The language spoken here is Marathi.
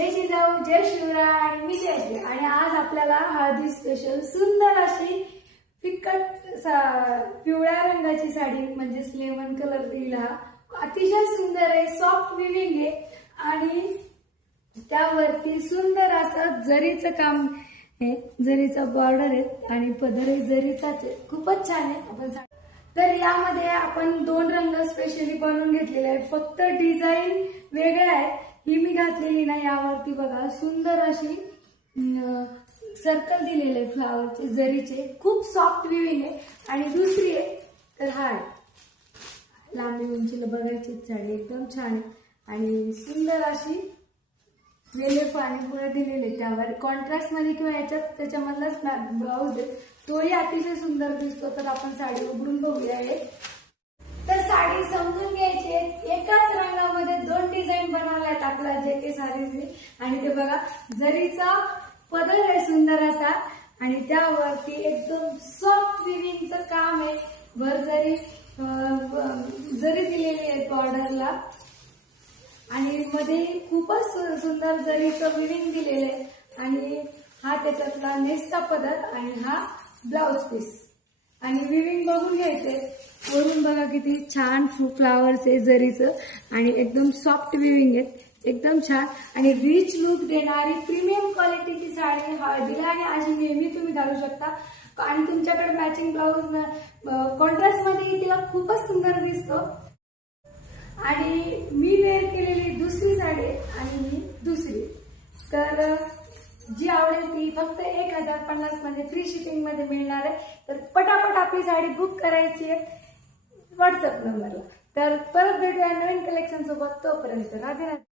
जय जिजाऊ, जय शिवराय आणि मी जयश्री. आणि आज आपल्याला हळदी स्पेशल सुंदर अशी फिकट पिवळ्या रंगाची साडी म्हणजेच लेमन कलर दिला. अतिशय सुंदर आहे, सॉफ्ट विविंग आहे आणि त्यावरती सुंदर असं जरीचं काम आहे. जरीचा बॉर्डर आहे आणि पदरही जरीचाच आहे. खूपच छान आहे. आपण तर यामध्ये आपण दोन रंग स्पेशली बनवून घेतलेले आहेत. फक्त डिझाईन वेगळ्या आहेत. ही मी घातलेली नाही. यावरती बघा सुंदर अशी सर्कल दिलेले फ्लावरचे जरीचे. खूप सॉफ्ट विविंग आहे. आणि दुसरी आहे तर हा लांबी उंचीला बघायची साडी एकदम छान आहे आणि सुंदर अशी वेले पाणी पुढे दिलेले. त्यावर कॉन्ट्रास्ट मध्ये किंवा याच्यात त्याच्यामधलाच ब्लाऊज आहे तोही अतिशय सुंदर दिसतो. तर आपण साडी उघडून बघूया. तर साडी समजून घ्यायची. एकाच रंगामध्ये दोन डिझाईन बनवल्यात आपला जे के साडीचे. आणि ते बघा जरीचा पदर आहे सुंदर असा आणि त्यावरती एकदम सॉफ्ट विविंगचं काम आहे. भर जरी दिलेली आहे बॉर्डरला आणि मध्ये खूपच सुंदर जरीचं विविंग दिलेलं आहे. आणि हा त्याच्यातला नेसचा पदर आणि हा ब्लाउज पीस आणि विविंग बघून घ्यायचे. वरून बघा किती छान फ्लावर्स आहे जरीचं आणि एकदम सॉफ्ट विविंग आहे. एकदम छान आणि रिच लुक देणारी प्रीमियम क्वालिटीची साडी हळदीला आणि अशी नेहमी तुम्ही घालू शकता. आणि तुमच्याकडे मॅचिंग ब्लाऊज कॉन्ट्रास्ट मध्ये तिला खूपच सुंदर दिसतो. आणि मी वेअर केलेली दुसरी साडी आणि ही दुसरी. तर जी आवडेल ती फक्त 1050 मध्ये फ्री शिपिंग मध्ये मिळणार आहे. तर पटापट आपली साडी बुक करायची आहे व्हॉट्सअप नंबरला. तर परत भेटूया नवीन कलेक्शन सोबत. तोपर्यंत राधे राधे.